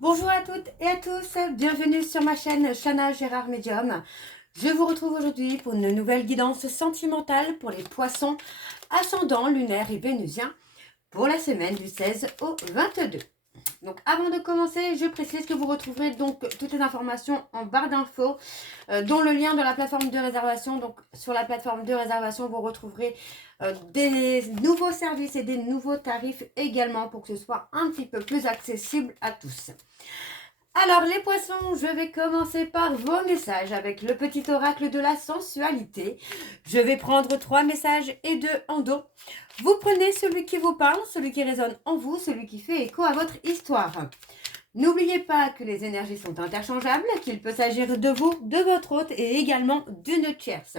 Bonjour à toutes et à tous, bienvenue sur ma chaîne Chana Gérard Medium. Je vous retrouve aujourd'hui pour une nouvelle guidance sentimentale pour les poissons ascendant lunaire et vénusien pour la semaine du 16 au 22. Donc avant de commencer, je précise que vous retrouverez donc toutes les informations en barre d'infos, dont le lien de la plateforme de réservation. Donc sur la plateforme de réservation, vous retrouverez des nouveaux services et des nouveaux tarifs également pour que ce soit un petit peu plus accessible à tous. Alors les poissons, je vais commencer par vos messages avec le petit oracle de la sensualité. Je vais prendre 3 messages et 2 en dos. Vous prenez celui qui vous parle, celui qui résonne en vous, celui qui fait écho à votre histoire. N'oubliez pas que les énergies sont interchangeables, qu'il peut s'agir de vous, de votre hôte et également d'une tierce.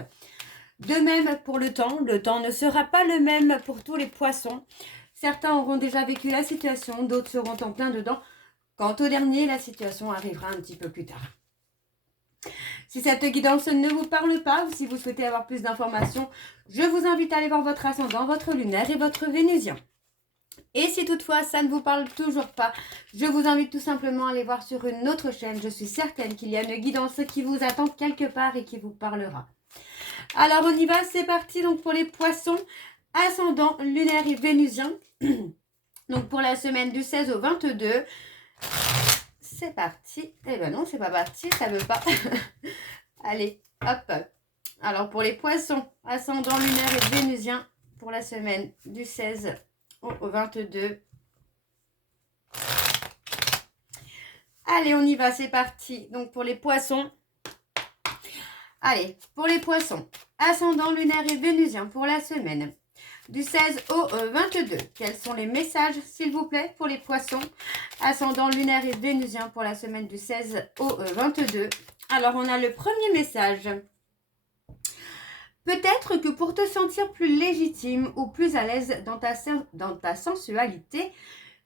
De même pour le temps ne sera pas le même pour tous les poissons. Certains auront déjà vécu la situation, d'autres seront en plein dedans. Quant au dernier, la situation arrivera un petit peu plus tard. Si cette guidance ne vous parle pas ou si vous souhaitez avoir plus d'informations, je vous invite à aller voir votre ascendant, votre lunaire et votre vénusien. Et si toutefois ça ne vous parle toujours pas, je vous invite tout simplement à aller voir sur une autre chaîne. Je suis certaine qu'il y a une guidance qui vous attend quelque part et qui vous parlera. Alors on y va, c'est parti donc pour les poissons, ascendant, lunaire et vénusien. Donc pour la semaine du 16 au 22, c'est parti. Eh ben non, c'est pas parti, ça veut pas. Allez, hop. Alors pour les poissons, ascendant, lunaire et vénusien, pour la semaine du 16 au 22. Allez, on y va, c'est parti. Donc pour les poissons. Allez, pour les poissons, ascendant, lunaire et vénusien pour la semaine du 16 au 22. Quels sont les messages, s'il vous plaît, pour les poissons, ascendant, lunaire et vénusien pour la semaine du 16 au 22. Alors, on a le premier message. Peut-être que pour te sentir plus légitime ou plus à l'aise dans ta sensualité,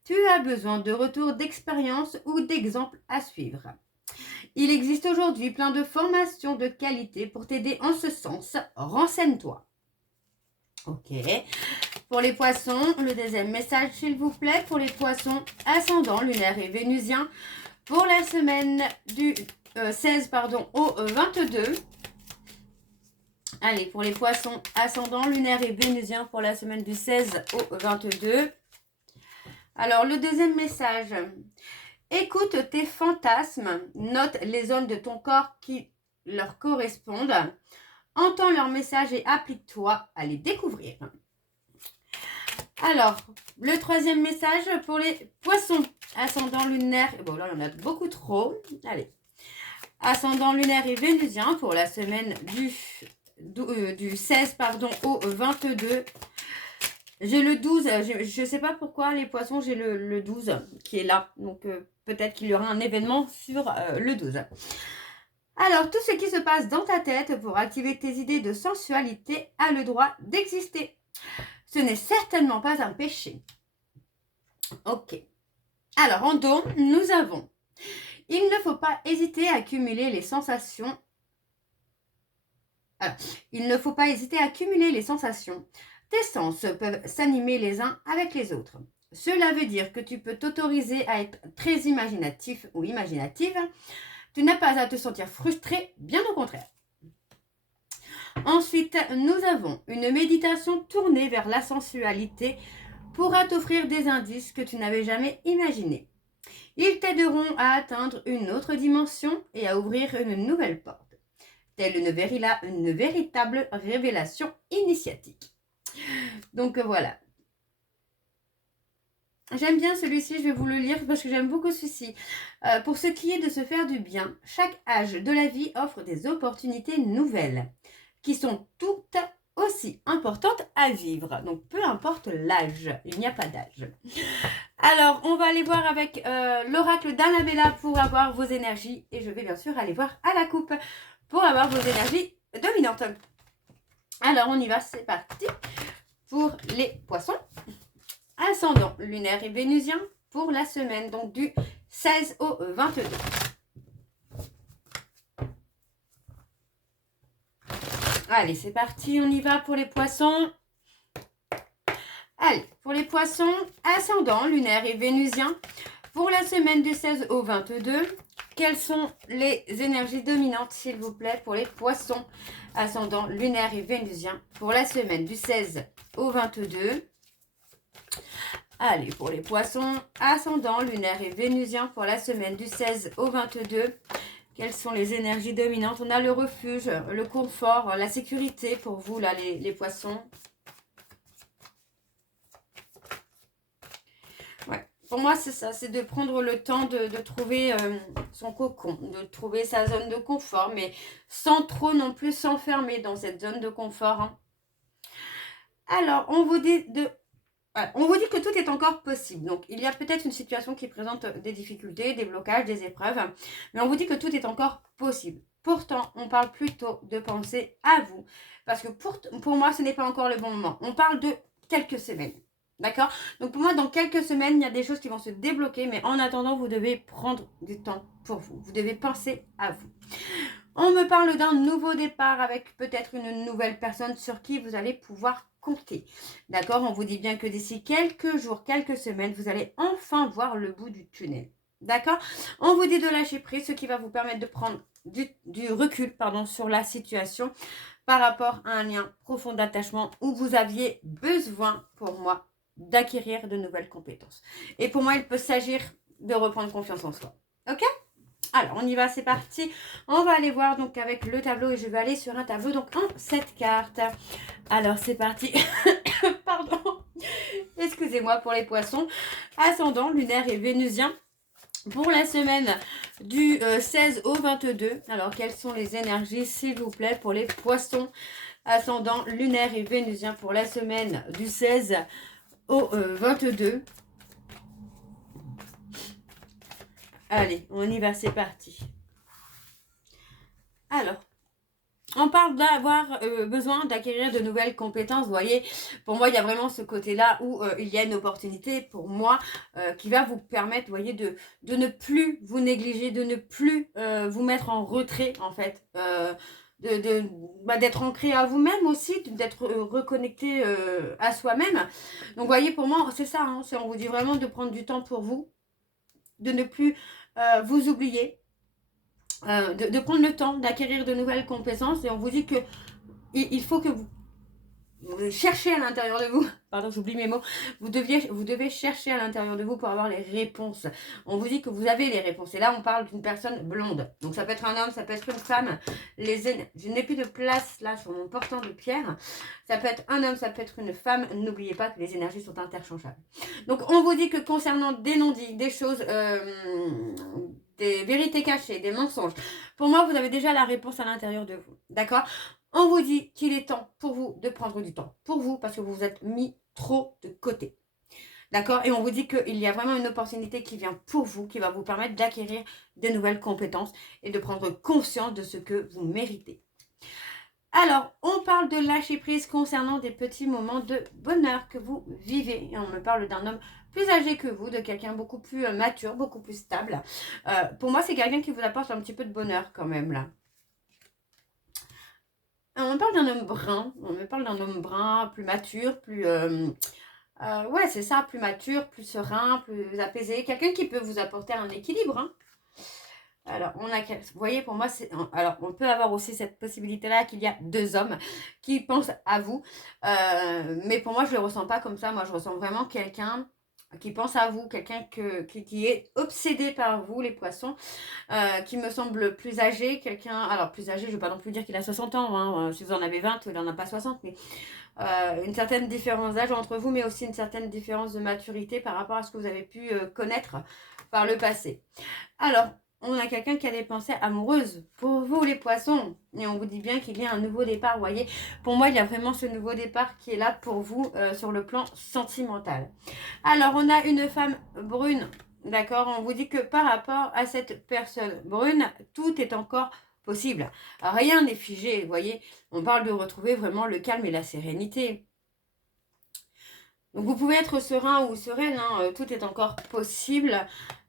tu as besoin de retours d'expérience ou d'exemples à suivre. Il existe aujourd'hui plein de formations de qualité pour t'aider en ce sens. Renseigne-toi. Ok. Pour les poissons, le deuxième message, s'il vous plaît, pour les poissons ascendant, lunaire et vénusien, pour la semaine du 16 au 22. Allez, pour les poissons ascendant, lunaire et vénusien, pour la semaine du 16 au 22. Alors, le deuxième message. Écoute tes fantasmes, note les zones de ton corps qui leur correspondent, entends leurs messages et applique-toi à les découvrir. Alors, le troisième message pour les poissons, ascendant lunaire, bon là il y en a beaucoup trop, allez, ascendant lunaire et vénusien pour la semaine du 16 au 22. J'ai le 12, je ne sais pas pourquoi les poissons, j'ai le 12 qui est là, donc peut-être qu'il y aura un événement sur le 12. Alors, tout ce qui se passe dans ta tête pour activer tes idées de sensualité a le droit d'exister. Ce n'est certainement pas un péché. Ok. Alors, en dos, nous avons « Il ne faut pas hésiter à cumuler les sensations. » Alors, il ne faut pas hésiter à cumuler les sensations. Tes sens peuvent s'animer les uns avec les autres. Cela veut dire que tu peux t'autoriser à être très imaginatif ou imaginative. Tu n'as pas à te sentir frustré, bien au contraire. Ensuite, nous avons une méditation tournée vers la sensualité pourra t'offrir des indices que tu n'avais jamais imaginés. Ils t'aideront à atteindre une autre dimension et à ouvrir une nouvelle porte, telle une véritable révélation initiatique. Donc voilà. J'aime bien celui-ci, je vais vous le lire parce que j'aime beaucoup celui-ci. Pour ce qui est de se faire du bien, chaque âge de la vie offre des opportunités nouvelles qui sont toutes aussi importantes à vivre. Donc peu importe l'âge, il n'y a pas d'âge. Alors on va aller voir avec l'oracle d'Annabella pour avoir vos énergies et je vais bien sûr aller voir à la coupe pour avoir vos énergies dominantes. Alors on y va, c'est parti pour les poissons. Ascendant lunaire et vénusien pour la semaine, donc du 16 au 22. Allez, c'est parti, on y va pour les poissons. Allez, pour les poissons, ascendant lunaire et vénusien Pour la semaine du 16 au 22, quelles sont les énergies dominantes, s'il vous plaît, pour les poissons, ascendant lunaire et vénusien, pour la semaine du 16 au 22. Allez, pour les poissons, ascendant lunaire et vénusien, pour la semaine du 16 au 22, quelles sont les énergies dominantes? On a le refuge, le confort, la sécurité pour vous, là, les poissons. Ouais. Pour moi, c'est ça, c'est de prendre le temps de trouver son cocon, de trouver sa zone de confort, mais sans trop non plus s'enfermer dans cette zone de confort. Hein. Alors, on vous dit que tout est encore possible. Donc, il y a peut-être une situation qui présente des difficultés, des blocages, des épreuves, mais on vous dit que tout est encore possible. Pourtant, on parle plutôt de penser à vous, parce que pour moi, ce n'est pas encore le bon moment. On parle de quelques semaines. D'accord? Donc pour moi, dans quelques semaines, il y a des choses qui vont se débloquer, mais en attendant, vous devez prendre du temps pour vous. Vous devez penser à vous. On me parle d'un nouveau départ avec peut-être une nouvelle personne sur qui vous allez pouvoir compter. D'accord? On vous dit bien que d'ici quelques jours, quelques semaines, vous allez enfin voir le bout du tunnel. D'accord? On vous dit de lâcher prise, ce qui va vous permettre de prendre du recul sur la situation par rapport à un lien profond d'attachement où vous aviez besoin, pour moi, d'acquérir de nouvelles compétences. Et pour moi, il peut s'agir de reprendre confiance en soi. Ok? Alors, on y va, c'est parti. On va aller voir donc avec le tableau et je vais aller sur un tableau donc en 7 cartes. Alors, c'est parti. Pardon. Excusez-moi pour les poissons. Ascendant, lunaire et vénusien. Pour la semaine du 16 au 22, alors quelles sont les énergies, s'il vous plaît, pour les poissons, ascendant lunaire et vénusien pour la semaine du 16 au 22. Allez, on y va, c'est parti. Alors, on parle d'avoir besoin d'acquérir de nouvelles compétences. Vous voyez, pour moi, il y a vraiment ce côté-là où il y a une opportunité pour moi qui va vous permettre, vous voyez, de ne plus vous négliger, de ne plus vous mettre en retrait, en fait. D'être ancré à vous-même aussi, d'être reconnecté à soi-même. Donc, vous voyez, pour moi, c'est ça. Hein, on vous dit vraiment de prendre du temps pour vous, de ne plus vous oublier. De prendre le temps d'acquérir de nouvelles compétences et on vous dit que il faut que vous cherchez à l'intérieur de vous, pardon j'oublie mes mots, vous devez chercher à l'intérieur de vous pour avoir les réponses. On vous dit que vous avez les réponses et là on parle d'une personne blonde, donc ça peut être un homme, ça peut être une femme, je n'ai plus de place là sur mon portant de pierre, ça peut être un homme, ça peut être une femme, n'oubliez pas que les énergies sont interchangeables. Donc on vous dit que concernant des non-dits, des choses, des vérités cachées, des mensonges, pour moi vous avez déjà la réponse à l'intérieur de vous, d'accord? On vous dit qu'il est temps pour vous de prendre du temps pour vous parce que vous vous êtes mis trop de côté. D'accord? Et on vous dit qu'il y a vraiment une opportunité qui vient pour vous, qui va vous permettre d'acquérir de nouvelles compétences et de prendre conscience de ce que vous méritez. Alors, on parle de lâcher prise concernant des petits moments de bonheur que vous vivez. Et on me parle d'un homme plus âgé que vous, de quelqu'un beaucoup plus mature, beaucoup plus stable. Pour moi, c'est quelqu'un qui vous apporte un petit peu de bonheur quand même là. On parle d'un homme brun, on me parle d'un homme brun, plus mature, plus... ouais, c'est ça, plus mature, plus serein, plus apaisé. Quelqu'un qui peut vous apporter un équilibre. Hein. Alors, vous voyez, pour moi, alors, on peut avoir aussi cette possibilité-là qu'il y a deux hommes qui pensent à vous. Mais pour moi, je ne le ressens pas comme ça. Moi, je ressens vraiment quelqu'un qui pense à vous, quelqu'un qui est obsédé par vous, les poissons, qui me semble plus âgé, alors plus âgé, je ne veux pas non plus dire qu'il a 60 ans, hein, si vous en avez 20, il n'en a pas 60, mais une certaine différence d'âge entre vous, mais aussi une certaine différence de maturité par rapport à ce que vous avez pu connaître par le passé. Alors, on a quelqu'un qui a des pensées amoureuses pour vous, les poissons. Et on vous dit bien qu'il y a un nouveau départ, vous voyez. Pour moi, il y a vraiment ce nouveau départ qui est là pour vous sur le plan sentimental. Alors, on a une femme brune, d'accord. On vous dit que par rapport à cette personne brune, tout est encore possible. Alors, rien n'est figé, vous voyez. On parle de retrouver vraiment le calme et la sérénité. Donc, vous pouvez être serein ou sereine, hein, tout est encore possible.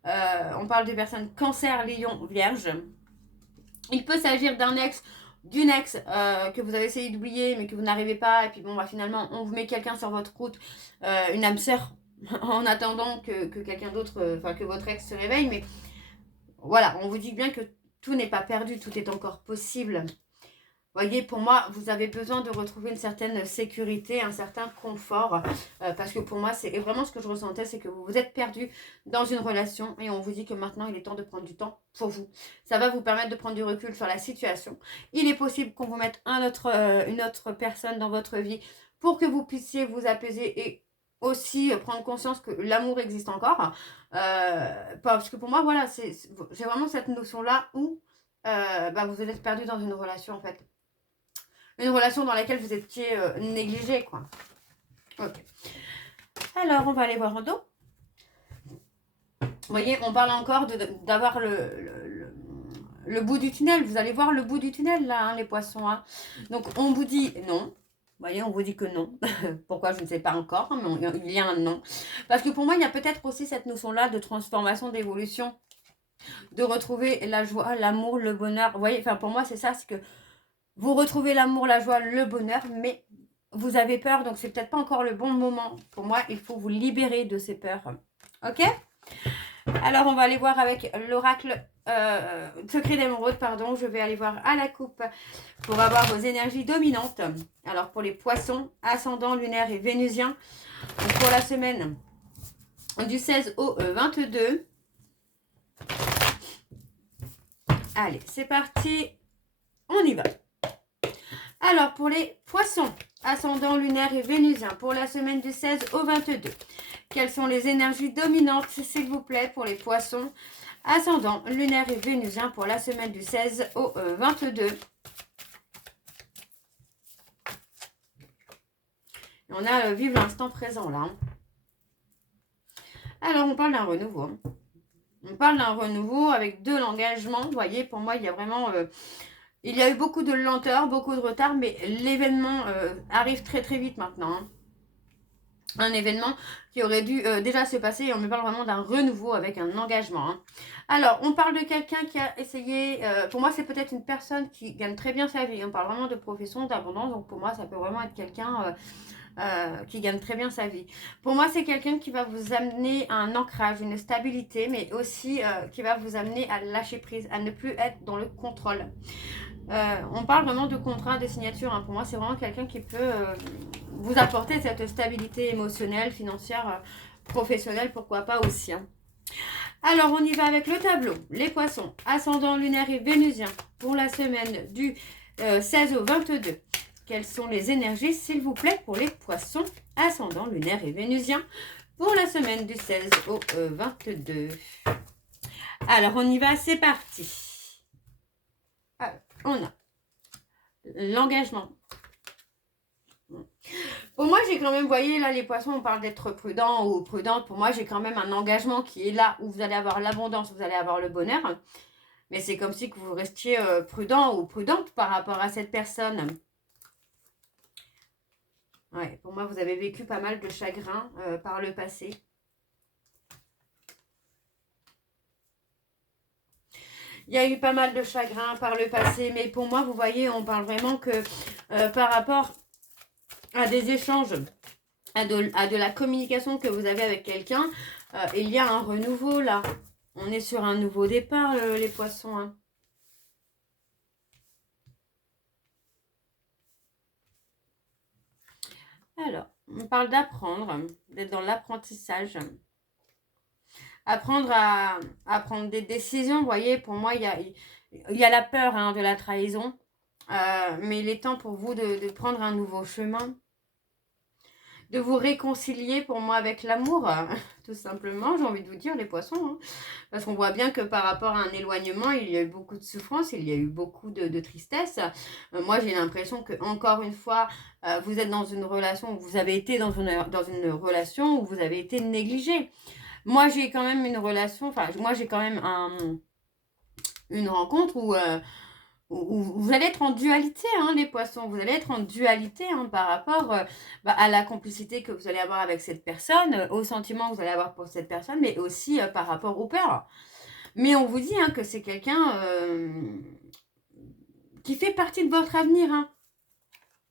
On parle de personnes cancer, lion, vierge. Il peut s'agir d'un ex, d'une ex que vous avez essayé d'oublier mais que vous n'arrivez pas. Et puis bon, bah, finalement, on vous met quelqu'un sur votre route, une âme sœur. en attendant que quelqu'un d'autre, enfin que votre ex se réveille. Mais voilà, on vous dit bien que tout n'est pas perdu, tout est encore possible. Voyez, pour moi, vous avez besoin de retrouver une certaine sécurité, un certain confort. Parce que pour moi, c'est vraiment ce que je ressentais, c'est que vous vous êtes perdu dans une relation et on vous dit que maintenant, il est temps de prendre du temps pour vous. Ça va vous permettre de prendre du recul sur la situation. Il est possible qu'on vous mette une autre personne dans votre vie pour que vous puissiez vous apaiser et aussi prendre conscience que l'amour existe encore. Parce que pour moi, voilà, j'ai vraiment cette notion-là où vous êtes perdu dans une relation en fait. Une relation dans laquelle vous étiez négligé, quoi. Ok. Alors, on va aller voir en dos. Vous voyez, on parle encore d'avoir le bout du tunnel. Vous allez voir le bout du tunnel, là, hein, les poissons. Hein. Donc, on vous dit non. Vous voyez, on vous dit que non. Pourquoi, je ne sais pas encore, mais il y a un non. Parce que pour moi, il y a peut-être aussi cette notion-là de transformation, d'évolution, de retrouver la joie, l'amour, le bonheur. Vous voyez, enfin, pour moi, c'est ça, c'est que vous retrouvez l'amour, la joie, le bonheur, mais vous avez peur, donc c'est peut-être pas encore le bon moment. Pour moi, il faut vous libérer de ces peurs. Ok? Alors, on va aller voir avec l'oracle secret d'émeraude, pardon. Je vais aller voir à la coupe pour avoir vos énergies dominantes. Alors, pour les poissons, ascendant, lunaire et vénusien, donc pour la semaine du 16 au 22. Allez, c'est parti. On y va. Alors, pour les poissons, ascendant, lunaire et vénusien, pour la semaine du 16 au 22, quelles sont les énergies dominantes, s'il vous plaît, pour les poissons, ascendant, lunaire et vénusien, pour la semaine du 16 au 22. On a vive l'instant présent, là. Alors, on parle d'un renouveau. Hein. On parle d'un renouveau avec de l'engagement. Vous voyez, pour moi, il y a vraiment... il y a eu beaucoup de lenteur, beaucoup de retard, mais l'événement arrive très très vite maintenant. Hein. Un événement qui aurait dû déjà se passer et on me parle vraiment d'un renouveau avec un engagement. Hein. Alors, on parle de quelqu'un qui a essayé, pour moi c'est peut-être une personne qui gagne très bien sa vie, on parle vraiment de profession, d'abondance, donc pour moi ça peut vraiment être quelqu'un qui gagne très bien sa vie. Pour moi c'est quelqu'un qui va vous amener à un ancrage, une stabilité, mais aussi qui va vous amener à lâcher prise, à ne plus être dans le contrôle. On parle vraiment de contrat, de signature. Hein. Pour moi, c'est vraiment quelqu'un qui peut vous apporter cette stabilité émotionnelle, financière, professionnelle, pourquoi pas aussi. Hein. Alors, on y va avec le tableau. Les poissons, ascendant lunaire et vénusien pour la semaine du 16 au 22. Quelles sont les énergies, s'il vous plaît, pour les poissons, ascendant lunaire et vénusien pour la semaine du 16 au 22. Alors, on y va, c'est parti. Alors, on a l'engagement. Pour moi, j'ai quand même, vous voyez, là, les poissons, on parle d'être prudent ou prudente. Pour moi, j'ai quand même un engagement qui est là où vous allez avoir l'abondance, vous allez avoir le bonheur. Mais c'est comme si que vous restiez prudent ou prudente par rapport à cette personne. Ouais, pour moi, vous avez vécu pas mal de chagrin par le passé. Il y a eu pas mal de chagrin par le passé, mais pour moi, vous voyez, on parle vraiment que par rapport à des échanges, à de la communication que vous avez avec quelqu'un, il y a un renouveau là. On est sur un nouveau départ, les poissons. Hein. Alors, on parle d'apprendre, d'être dans l'apprentissage. Apprendre à prendre des décisions, vous voyez, pour moi, il y a la peur hein, de la trahison. Mais il est temps pour vous de prendre un nouveau chemin. De vous réconcilier pour moi avec l'amour, tout simplement, j'ai envie de vous dire, les poissons. Hein. Parce qu'on voit bien que par rapport à un éloignement, il y a eu beaucoup de souffrance, il y a eu beaucoup de tristesse. Moi, j'ai l'impression que encore une fois, vous êtes dans une relation, vous avez été dans une relation où vous avez été négligé. Moi, j'ai quand même une relation, enfin, moi, j'ai quand même une rencontre où vous allez être en dualité, hein, les poissons. Vous allez être en dualité hein, par rapport à la complicité que vous allez avoir avec cette personne, aux sentiments que vous allez avoir pour cette personne, mais aussi par rapport aux peurs. Mais on vous dit hein, que c'est quelqu'un qui fait partie de votre avenir. Hein.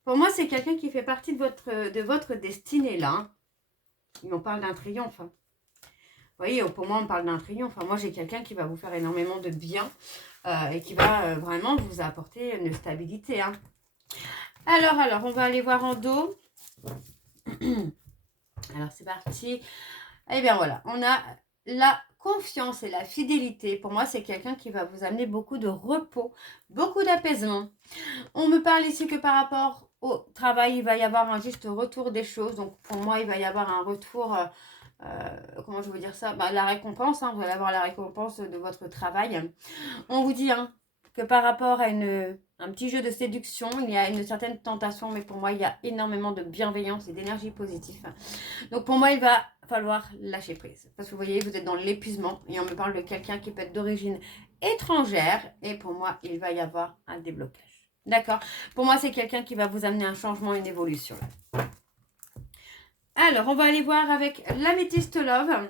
Pour moi, c'est quelqu'un qui fait partie de votre destinée, là. Hein. Mais on parle d'un triomphe. Hein. Vous voyez, pour moi, on parle d'un triomphe. Enfin, moi, j'ai quelqu'un qui va vous faire énormément de bien et qui va vraiment vous apporter une stabilité. Hein. Alors, on va aller voir en dos. Alors, c'est parti. Eh bien, voilà. On a la confiance et la fidélité. Pour moi, c'est quelqu'un qui va vous amener beaucoup de repos, beaucoup d'apaisement. On me parle ici que par rapport au travail, il va y avoir un juste retour des choses. Donc, pour moi, il va y avoir un retour... comment je veux dire ça, la récompense, hein, vous allez avoir la récompense de votre travail. On vous dit que par rapport à un petit jeu de séduction, il y a une certaine tentation, mais pour moi, il y a énormément de bienveillance et d'énergie positive. Donc pour moi, il va falloir lâcher prise. Parce que vous voyez, vous êtes dans l'épuisement et on me parle de quelqu'un qui peut être d'origine étrangère et pour moi, il va y avoir un déblocage. D'accord? Pour moi, c'est quelqu'un qui va vous amener un changement, une évolution. Alors, on va aller voir avec l'améthyste love.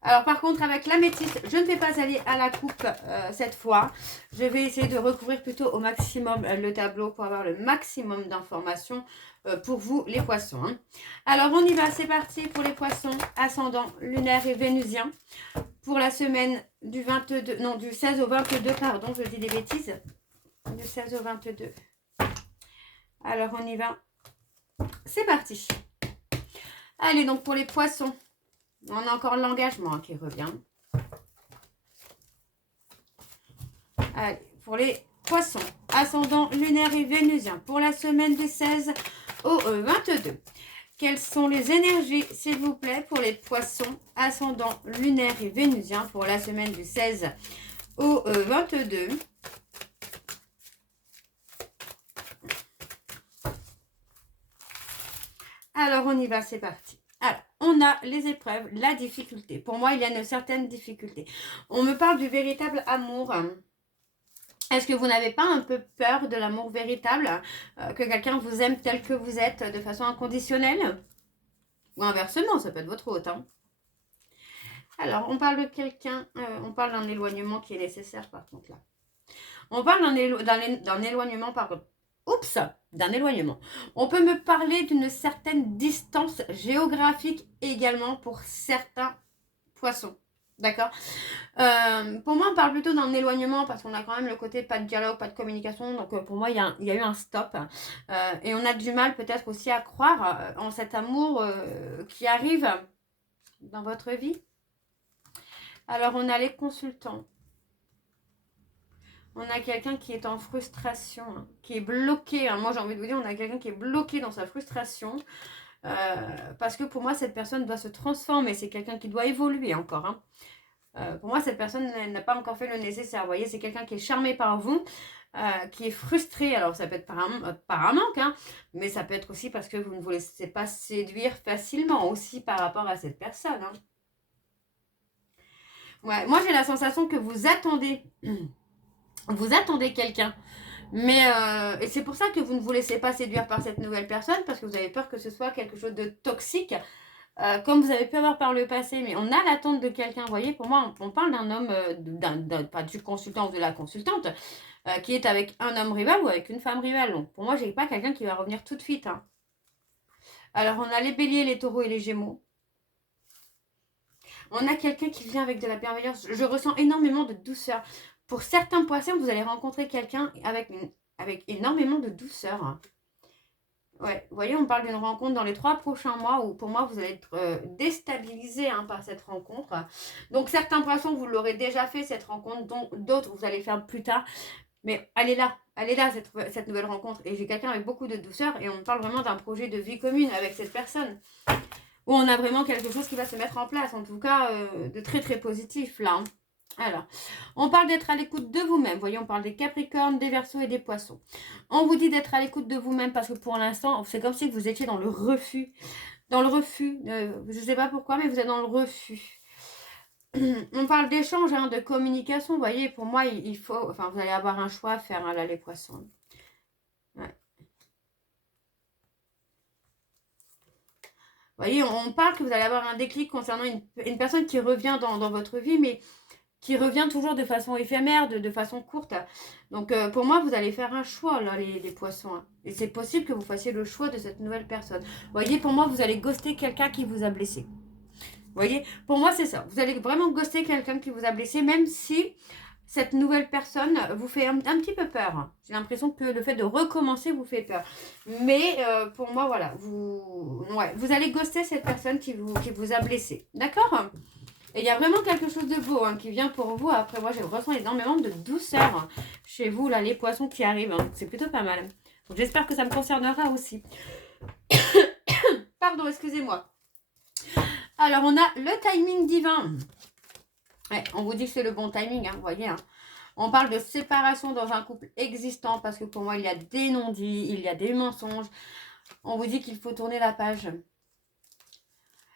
Alors, par contre, avec l'améthyste, je ne vais pas aller à la coupe cette fois. Je vais essayer de recouvrir plutôt au maximum le tableau pour avoir le maximum d'informations pour vous, les poissons. Hein. Alors, on y va. C'est parti pour les poissons ascendant lunaire et vénusien. Pour la semaine du 22, non, du 16 au 22, pardon, je dis des bêtises. Du 16 au 22. Alors, on y va. C'est parti. Allez, donc pour les poissons, on a encore l'engagement qui revient. Allez, pour les poissons, ascendant lunaire et vénusien, pour la semaine du 16 au 22. Quelles sont les énergies, s'il vous plaît, pour les poissons, ascendant lunaire et vénusien, pour la semaine du 16 au 22. Alors, on y va, c'est parti. Alors, on a les épreuves, la difficulté. Pour moi, il y a une certaine difficulté. On me parle du véritable amour. Est-ce que vous n'avez pas un peu peur de l'amour véritable, que quelqu'un vous aime tel que vous êtes, de façon inconditionnelle? Ou inversement, ça peut être votre hôte. Hein. Alors, on parle de quelqu'un, on parle d'un éloignement qui est nécessaire par contre là. On parle d'un éloignement par contre. Oups, d'un éloignement. On peut me parler d'une certaine distance géographique également pour certains poissons. D'accord. Pour moi, on parle plutôt d'un éloignement parce qu'on a quand même le côté pas de dialogue, pas de communication. Donc, pour moi, il y a eu un stop. Et on a du mal peut-être aussi à croire en cet amour qui arrive dans votre vie. Alors, on a les consultants. On a quelqu'un qui est en frustration, hein, qui est bloqué. Hein. Moi, j'ai envie de vous dire, on a quelqu'un qui est bloqué dans sa frustration. Parce que pour moi, cette personne doit se transformer. C'est quelqu'un qui doit évoluer encore. Hein. Pour moi, cette personne n'a pas encore fait le nécessaire. Vous voyez, c'est quelqu'un qui est charmé par vous, qui est frustré. Alors, ça peut être par un manque, hein, mais ça peut être aussi parce que vous ne vous laissez pas séduire facilement aussi par rapport à cette personne. Hein. Ouais, moi, j'ai la sensation que vous attendez quelqu'un. Mais et c'est pour ça que vous ne vous laissez pas séduire par cette nouvelle personne, parce que vous avez peur que ce soit quelque chose de toxique, comme vous avez pu avoir par le passé. Mais on a l'attente de quelqu'un, vous voyez, pour moi, on parle d'un homme, pas du consultant ou de la consultante, qui est avec un homme rival ou avec une femme rivale. Donc, pour moi, je n'ai pas quelqu'un qui va revenir tout de suite. Hein. Alors, on a les béliers, les taureaux et les gémeaux. On a quelqu'un qui vient avec de la bienveillance. Je ressens énormément de douceur. Pour certains poissons, vous allez rencontrer quelqu'un avec énormément de douceur. Hein. Ouais, vous voyez, on parle d'une rencontre dans les 3 prochains mois où pour moi, vous allez être déstabilisé hein, par cette rencontre. Donc, certains poissons, vous l'aurez déjà fait, cette rencontre, d'autres, vous allez faire plus tard. Mais elle est là, cette nouvelle rencontre. Et j'ai quelqu'un avec beaucoup de douceur et on parle vraiment d'un projet de vie commune avec cette personne. Où on a vraiment quelque chose qui va se mettre en place, en tout cas de très très positif là. Hein. Alors, on parle d'être à l'écoute de vous-même. Vous voyez, on parle des Capricornes, des Verseaux et des Poissons. On vous dit d'être à l'écoute de vous-même parce que pour l'instant, c'est comme si vous étiez dans le refus. Dans le refus, je ne sais pas pourquoi, mais vous êtes dans le refus. On parle d'échange, hein, de communication. Vous voyez, pour moi, il faut... Enfin, vous allez avoir un choix à faire, hein, là, les Poissons. Ouais. Vous voyez, on parle que vous allez avoir un déclic concernant une personne qui revient dans votre vie, mais qui revient toujours de façon éphémère, de façon courte. Donc pour moi, vous allez faire un choix là, les poissons. Hein. Et c'est possible que vous fassiez le choix de cette nouvelle personne. Vous voyez, pour moi, vous allez ghoster quelqu'un qui vous a blessé. Vous voyez, pour moi, c'est ça. Vous allez vraiment ghoster quelqu'un qui vous a blessé, même si cette nouvelle personne vous fait un petit peu peur. J'ai l'impression que le fait de recommencer vous fait peur. Mais pour moi, voilà, vous allez ghoster cette personne qui vous a blessé. D'accord ? Et il y a vraiment quelque chose de beau hein, qui vient pour vous. Après, moi, je ressens énormément de douceur hein, chez vous, là, les poissons qui arrivent. Hein. C'est plutôt pas mal. Donc, j'espère que ça me concernera aussi. Pardon, excusez-moi. Alors, on a le timing divin. Ouais, on vous dit que c'est le bon timing, hein, vous voyez. Hein. On parle de séparation dans un couple existant parce que pour moi, il y a des non-dits, il y a des mensonges. On vous dit qu'il faut tourner la page.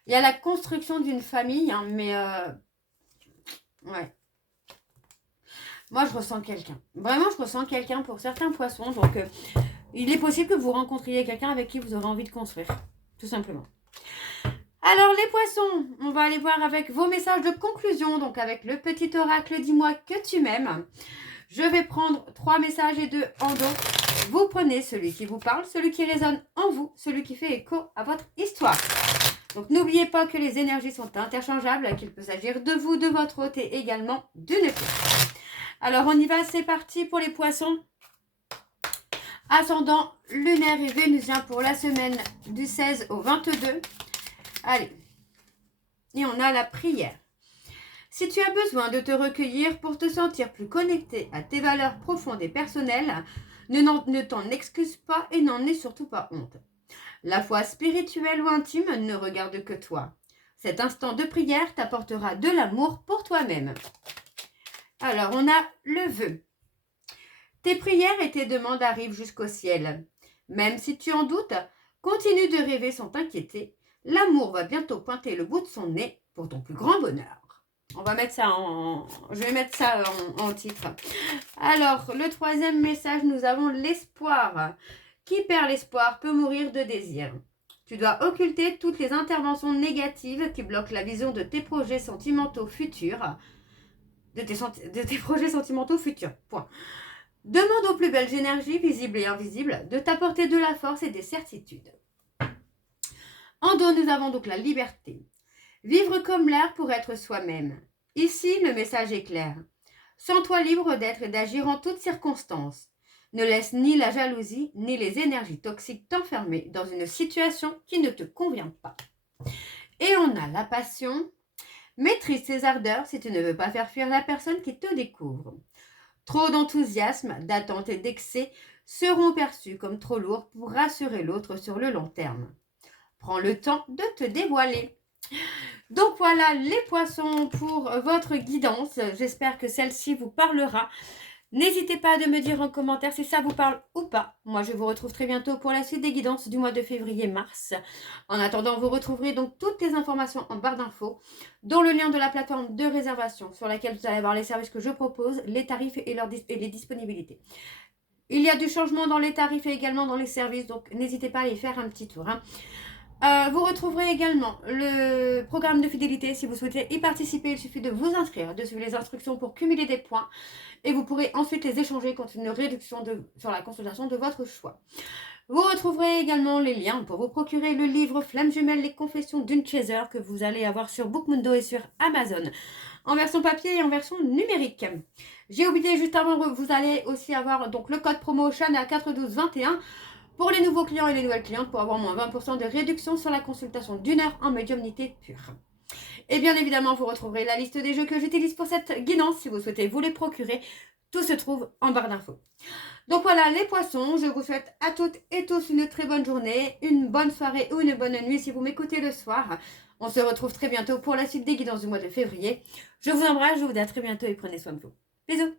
Il y a la construction d'une famille, hein, mais... ouais. Moi, je ressens quelqu'un. Vraiment, je ressens quelqu'un pour certains poissons. Donc, il est possible que vous rencontriez quelqu'un avec qui vous aurez envie de construire. Tout simplement. Alors, les poissons, on va aller voir avec vos messages de conclusion. Donc, avec le petit oracle, dis-moi que tu m'aimes. Je vais prendre 3 messages et 2 en dos. Vous prenez celui qui vous parle, celui qui résonne en vous, celui qui fait écho à votre histoire. Donc, n'oubliez pas que les énergies sont interchangeables, qu'il peut s'agir de vous, de votre hôte et également d'une pièce. Alors, on y va, c'est parti pour les poissons. Ascendant lunaire et vénusien pour la semaine du 16 au 22. Allez. Et on a la prière. Si tu as besoin de te recueillir pour te sentir plus connecté à tes valeurs profondes et personnelles, ne t'en excuse pas et n'en aie surtout pas honte. La foi spirituelle ou intime ne regarde que toi. Cet instant de prière t'apportera de l'amour pour toi-même. Alors, on a le vœu. Tes prières et tes demandes arrivent jusqu'au ciel. Même si tu en doutes, continue de rêver sans t'inquiéter. L'amour va bientôt pointer le bout de son nez pour ton plus grand bonheur. On va mettre ça je vais mettre ça en titre. Alors, le 3e message, nous avons l'espoir. Qui perd l'espoir peut mourir de désir. Tu dois occulter toutes les interventions négatives qui bloquent la vision de tes projets sentimentaux futurs. De tes projets sentimentaux futurs. Point. Demande aux plus belles énergies, visibles et invisibles, de t'apporter de la force et des certitudes. En dos, nous avons donc la liberté. Vivre comme l'air pour être soi-même. Ici, le message est clair. Sens-toi libre d'être et d'agir en toutes circonstances. Ne laisse ni la jalousie, ni les énergies toxiques t'enfermer dans une situation qui ne te convient pas. Et on a la passion. Maîtrise tes ardeurs si tu ne veux pas faire fuir la personne qui te découvre. Trop d'enthousiasme, d'attente et d'excès seront perçus comme trop lourds pour rassurer l'autre sur le long terme. Prends le temps de te dévoiler. Donc voilà les poissons pour votre guidance. J'espère que celle-ci vous parlera. N'hésitez pas à me dire en commentaire si ça vous parle ou pas. Moi, je vous retrouve très bientôt pour la suite des guidances du mois de février-mars. En attendant, vous retrouverez donc toutes les informations en barre d'infos, dont le lien de la plateforme de réservation sur laquelle vous allez avoir les services que je propose, les tarifs et les disponibilités. Il y a du changement dans les tarifs et également dans les services, donc n'hésitez pas à y faire un petit tour. Vous retrouverez également le programme de fidélité. Si vous souhaitez y participer, il suffit de vous inscrire, de suivre les instructions pour cumuler des points. Et vous pourrez ensuite les échanger contre une réduction sur la consultation de votre choix. Vous retrouverez également les liens pour vous procurer le livre Flamme Jumelle, les confessions d'une chaser que vous allez avoir sur Bookmundo et sur Amazon, en version papier et en version numérique. J'ai oublié juste avant, vous allez aussi avoir donc le code promo Shana 41221 pour les nouveaux clients et les nouvelles clientes pour avoir moins 20% de réduction sur la consultation d'1 heure en médiumnité pure. Et bien évidemment, vous retrouverez la liste des jeux que j'utilise pour cette guidance si vous souhaitez vous les procurer. Tout se trouve en barre d'infos. Donc voilà les poissons, je vous souhaite à toutes et tous une très bonne journée, une bonne soirée ou une bonne nuit si vous m'écoutez le soir. On se retrouve très bientôt pour la suite des guidances du mois de février. Je vous embrasse, je vous dis à très bientôt et prenez soin de vous. Bisous.